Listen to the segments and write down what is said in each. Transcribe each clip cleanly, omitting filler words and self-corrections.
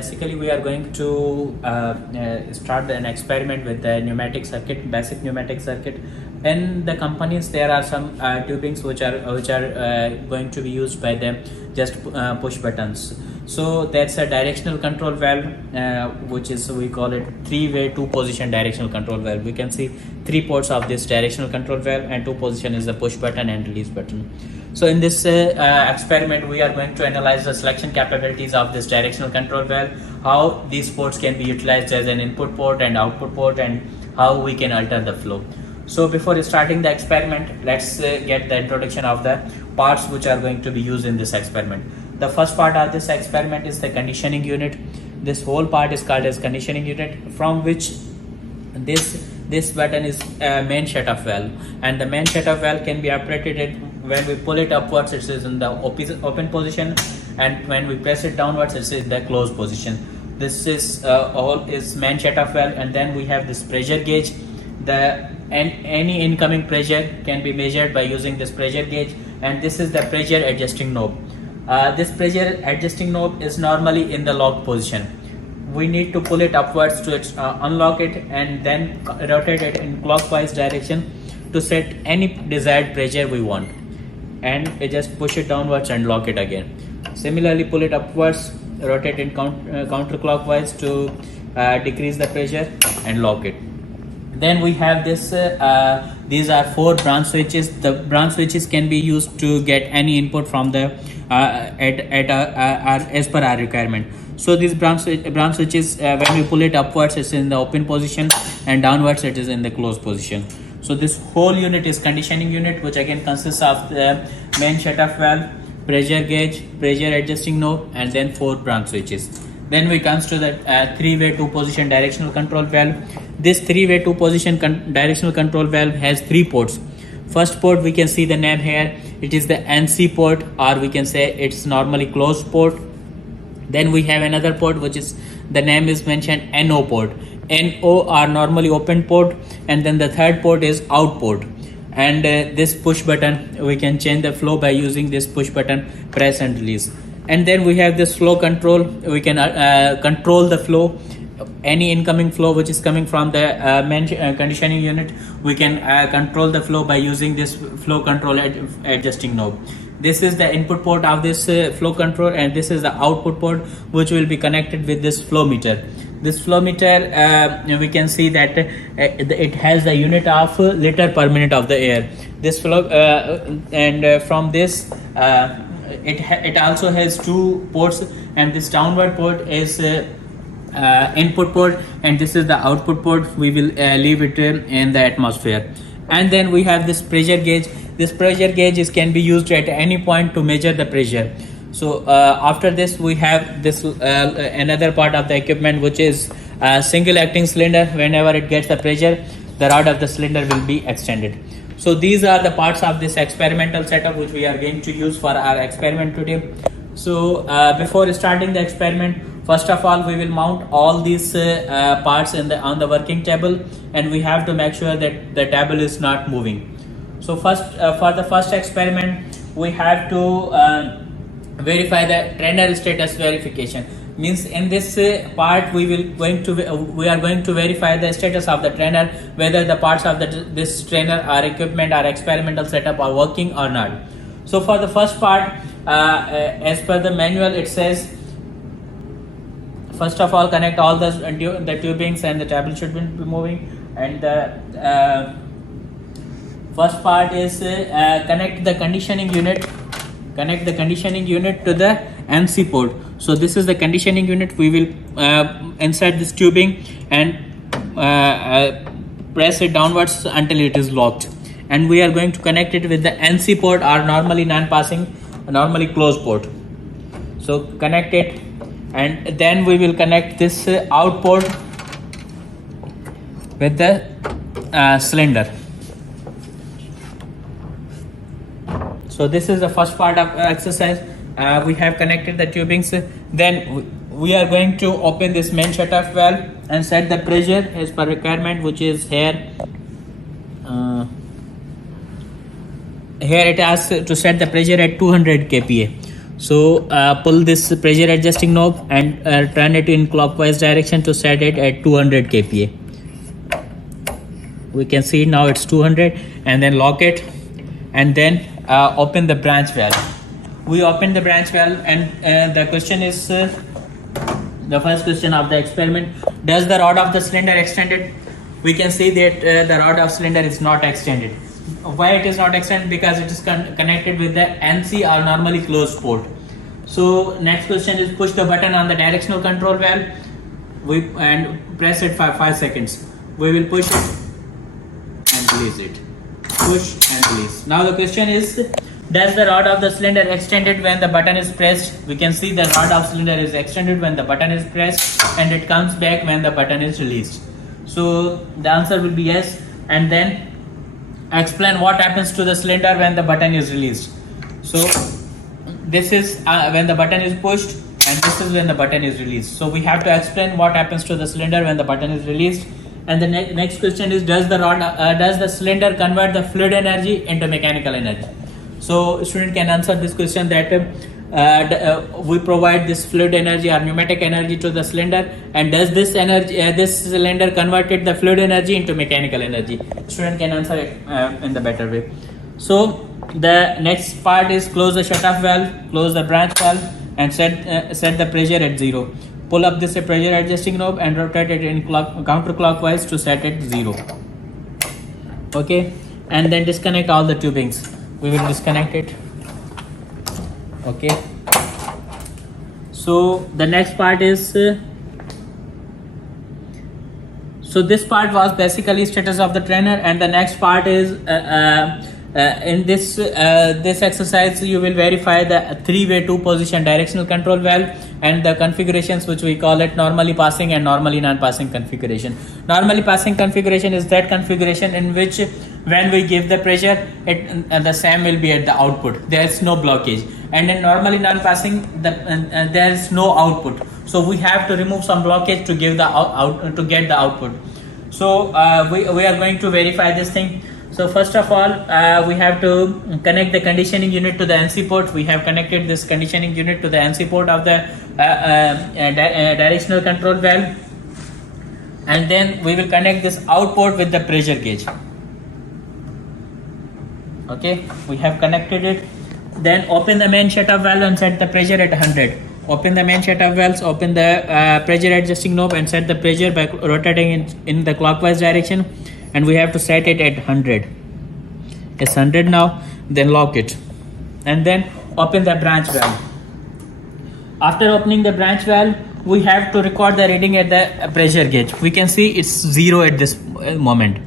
basically we are going to start an experiment with the pneumatic circuit, basic pneumatic circuit. In the companies there are some tubings which are going to be used by them, just push buttons. So that's a directional control valve, which is, we call it three-way two-position directional control valve. We can see 3 ports of this directional control valve, and 2 position is the push button and release button. So in this experiment we are going to analyze the selection capabilities of this directional control valve, how these ports can be utilized as an input port and output port, and how we can alter the flow. So before starting the experiment, let's get the introduction of the parts which are going to be used in this experiment. The first part of this experiment is the conditioning unit. This whole part is called as conditioning unit, from which this button is main shut-off valve, and the main shut-off valve can be operated when we pull it upwards, it is in the open position, and when we press it downwards, it is in the closed position. This is all is main shut-off valve. And then we have this pressure gauge. Any incoming pressure can be measured by using this pressure gauge, and this is the pressure adjusting knob. This pressure adjusting knob is normally in the locked position. We need to pull it upwards to unlock it, and then rotate it in clockwise direction to set any desired pressure we want, and we just push it downwards and lock it again. Similarly, pull it upwards, rotate it counterclockwise to decrease the pressure and lock it. Then we have this, these are 4 branch switches. The branch switches can be used to get any input from the as per our requirement. So these branch switches, when we pull it upwards, it's in the open position, and downwards it is in the closed position. So this whole unit is conditioning unit, which again consists of the main shut-off valve, pressure gauge, pressure adjusting knob, and then 4 branch switches. Then we comes to the 3-way 2-position directional control valve. This 3-way 2-position directional control valve has 3 ports. First port, we can see the name here. It is the NC port, or we can say it's normally closed port. Then we have another port, which is, the name is mentioned NO port. NO are normally open port, and then the third port is out port. And this push button, we can change the flow by using this push button, press and release. And then we have this flow control. We can control the flow, any incoming flow which is coming from the main conditioning unit. We can control the flow by using this flow control adjusting knob. This is the input port of this flow control, and this is the output port, which will be connected with this flow meter. This flow meter, we can see that it has the unit of liter per minute of the air. This flow, and from this, it also has 2 ports, and this downward port is input port, and this is the output port. We will leave it in the atmosphere. And then we have this pressure gauge. This pressure gauge can be used at any point to measure the pressure. So after this, we have this another part of the equipment, which is a single acting cylinder. Whenever it gets the pressure, the rod of the cylinder will be extended. So these are the parts of this experimental setup which we are going to use for our experiment today. So before starting the experiment, first of all, we will mount all these parts on the working table, and we have to make sure that the table is not moving. So first, for the first experiment, we have to verify the trainer status verification. Means in this part we are going to verify the status of the trainer, whether the parts of this trainer or equipment or experimental setup are working or not. So for the first part, as per the manual, it says, first of all, connect all the tubings, and the table should be moving. And the first part is connect the conditioning unit. Connect the conditioning unit to the NC port. So this is the conditioning unit. We will insert this tubing and press it downwards until it is locked. And we are going to connect it with the NC port, or normally non-passing, normally closed port. So connect it, and then we will connect this out port with the cylinder. So this is the first part of exercise. We have connected the tubings. Then we are going to open this main shut-off valve and set the pressure as per requirement, which is here. Here it asks to set the pressure at 200 kPa. So pull this pressure adjusting knob and turn it in clockwise direction to set it at 200 kPa. We can see now it's 200, and then lock it, and then open the branch valve. We open the branch valve, and the question is the first question of the experiment: does the rod of the cylinder extended? We can see that the rod of cylinder is not extended. Why it is not extended? Because it is connected with the NC, or normally closed port. So next question is: push the button on the directional control valve and press it for 5 seconds. We will push it and release it. Push and release. Now the question is: does the rod of the cylinder extended when the button is pressed? We can see the rod of cylinder is extended when the button is pressed, and it comes back when the button is released. So the answer will be yes. And then explain what happens to the cylinder when the button is released. So this is when the button is pushed, and this is when the button is released. So we have to explain what happens to the cylinder when the button is released. And the next question is: does the cylinder convert the fluid energy into mechanical energy? So student can answer this question that we provide this fluid energy or pneumatic energy to the cylinder, and does this energy this cylinder converted the fluid energy into mechanical energy? Student can answer it in the better way. So the next part is: close the shutoff valve, close the branch valve, and set the pressure at 0. Pull up this pressure adjusting knob and rotate it in counterclockwise to set it 0. Okay, and then disconnect all the tubings. We will disconnect it. Okay, so the next part is so this part was basically status of the trainer, and the next part is in this exercise you will verify the 3-way 2-position directional control valve and the configurations, which we call it normally passing and normally non-passing configuration. Normally passing configuration is that configuration in which when we give the pressure, the same will be at the output. There is no blockage. And in normally non-passing, there is no output. So we have to remove some blockage to give the to get the output. So we are going to verify this thing. So first of all, we have to connect the conditioning unit to the NC port. We have connected this conditioning unit to the NC port of the directional control valve, and then we will connect this output with the pressure gauge. Okay, we have connected it. Then open the main shutoff valve and set the pressure at 100. Open the main shutoff valves, open the pressure adjusting knob and set the pressure by rotating it in the clockwise direction, and we have to set it at 100. It's 100 now. Then lock it, and then open the branch valve. After opening the branch valve, we have to record the reading at the pressure gauge. We can see it's 0 at this moment,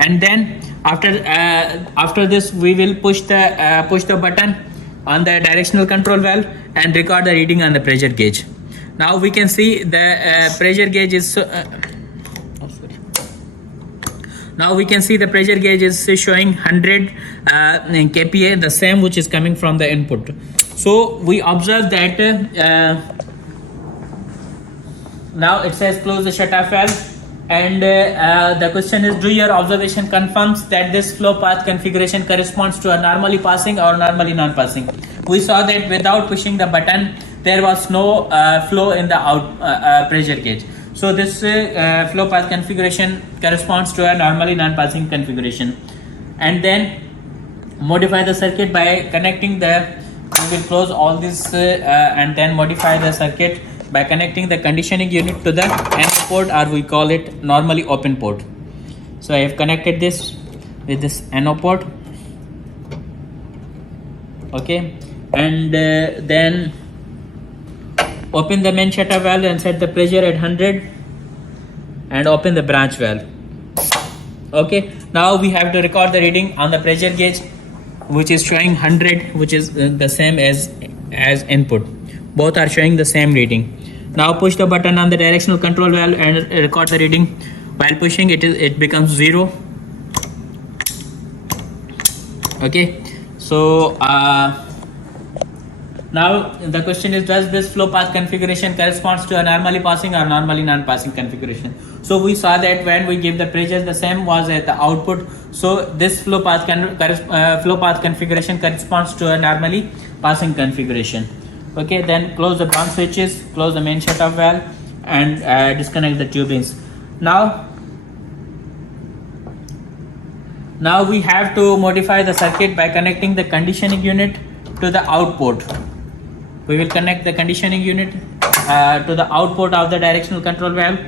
and then after this we will push the button on the directional control valve and record the reading on the pressure gauge. Now we can see the pressure gauge is now we can see the pressure gauge is showing 100 kPa, the same which is coming from the input. So we observe that now it says close the shutoff valve, and the question is: do your observation confirms that this flow path configuration corresponds to a normally passing or normally non-passing? We saw that without pushing the button there was no flow in the pressure gauge. So this flow path configuration corresponds to a normally non-passing configuration. And then modify the circuit by connecting we will close all this and then modify the circuit by connecting the conditioning unit to the NO port, or we call it normally open port. So I have connected this with this NO port. Okay, and then open the main shutter valve and set the pressure at 100, and open the branch valve. Okay, now we have to record the reading on the pressure gauge, which is showing 100, which is the same as input. Both are showing the same reading. Now push the button on the directional control valve and record the reading. While pushing it becomes 0. Okay, so Now the question is, does this flow path configuration corresponds to a normally passing or normally non-passing configuration? So we saw that when we give the pressure, the same was at the output. So this flow path configuration corresponds to a normally passing configuration. Okay, then close the branch switches, close the main shut-off valve, and disconnect the tubings. Now we have to modify the circuit by connecting the conditioning unit to the output. We will connect the conditioning unit to the output of the directional control valve.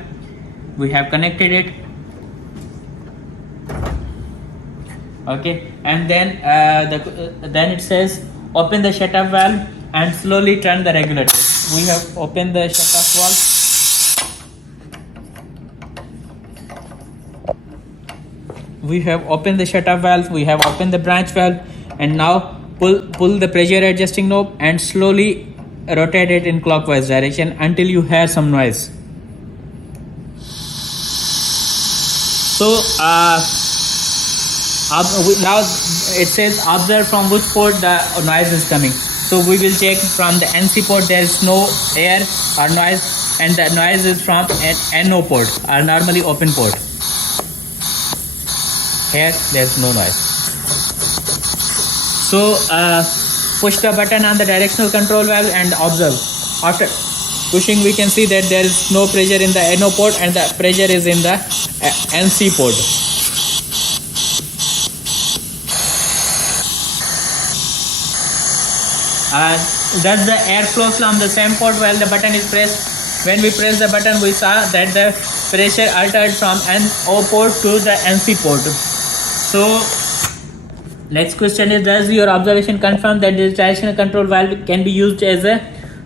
We have connected it. Okay, and then then it says open the shut-off valve and slowly turn the regulator. We have opened the shut-off valve. We have opened the shut-off valve. We have opened the branch valve, and now pull the pressure adjusting knob and slowly rotate it in clockwise direction until you hear some noise. So now it says observe from which port the noise is coming. So we will check from the NC port. There is no air or noise, and the noise is from an NO port, or normally open port. Here there is no noise. So push the button on the directional control valve and observe. After pushing, we can see that there is no pressure in the NO port and the pressure is in the NC port. Does the air flow from the same port while the button is pressed? When we press the button, we saw that the pressure altered from NO port to the NC port. So next question is, does your observation confirm that this directional control valve can be used as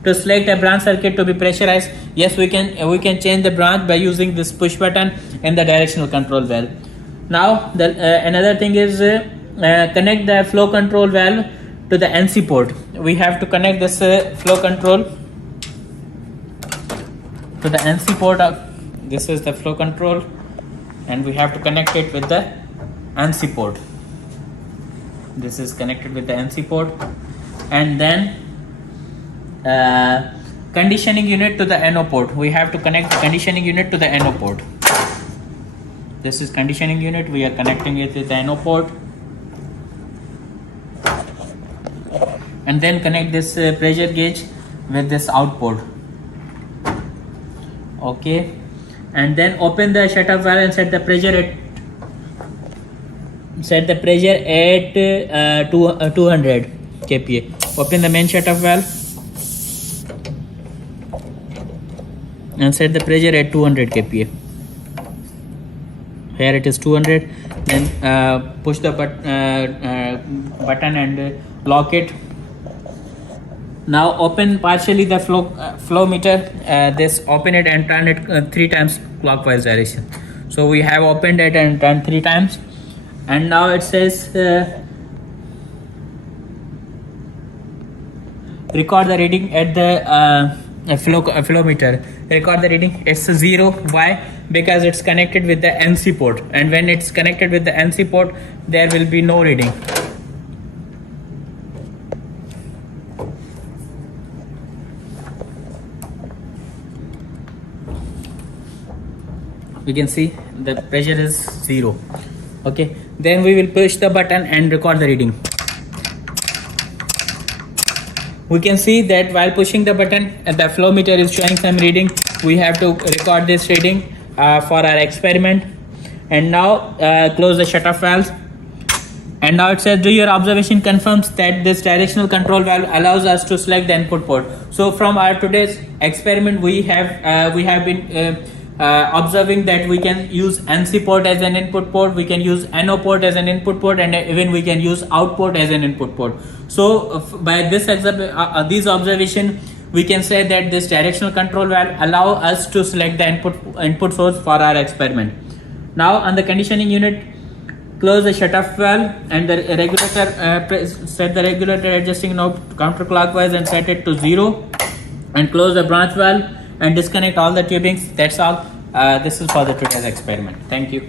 to select a branch circuit to be pressurized? Yes, we can change the branch by using this push button in the directional control valve. Now another thing is connect the flow control valve to the NC port. We have to connect this flow control to the NC port. This is the flow control, and we have to connect it with the NC port. This is connected with the NC port, and then conditioning unit to the NO port. We have to connect the conditioning unit to the NO port. This is conditioning unit. We are connecting it with the NO port, and then connect this pressure gauge with this output. Okay, and then open the shut-off valve and set the pressure at 200 kPa. Open the main shut-off valve and set the pressure at 200 kPa. Here it is 200. Then push the button and lock it. Now open partially the flow meter. This open it and turn it 3 times clockwise direction. So we have opened it and turned 3 times. And now it says record the reading at the flow meter. Record the reading. It's 0. Why? Because it's connected with the NC port, and when it's connected with the NC port, there will be no reading. We can see the pressure is 0. Okay, then we will push the button and record the reading. We can see that while pushing the button, the flow meter is showing some reading. We have to record this reading for our experiment. And now close the shut-off valve. And now it says, do your observation confirms that this directional control valve allows us to select the input port. So from our today's experiment, we have been observing that we can use NC port as an input port, we can use NO port as an input port, and even we can use out port as an input port. So by this these observation, we can say that this directional control valve allow us to select the input source for our experiment. Now on the conditioning unit, close the shut-off valve and the regulator, set the regulator adjusting knob counterclockwise and set it to 0, and close the branch valve and disconnect all the tubings. That's all. This is for the today's experiment. Thank you.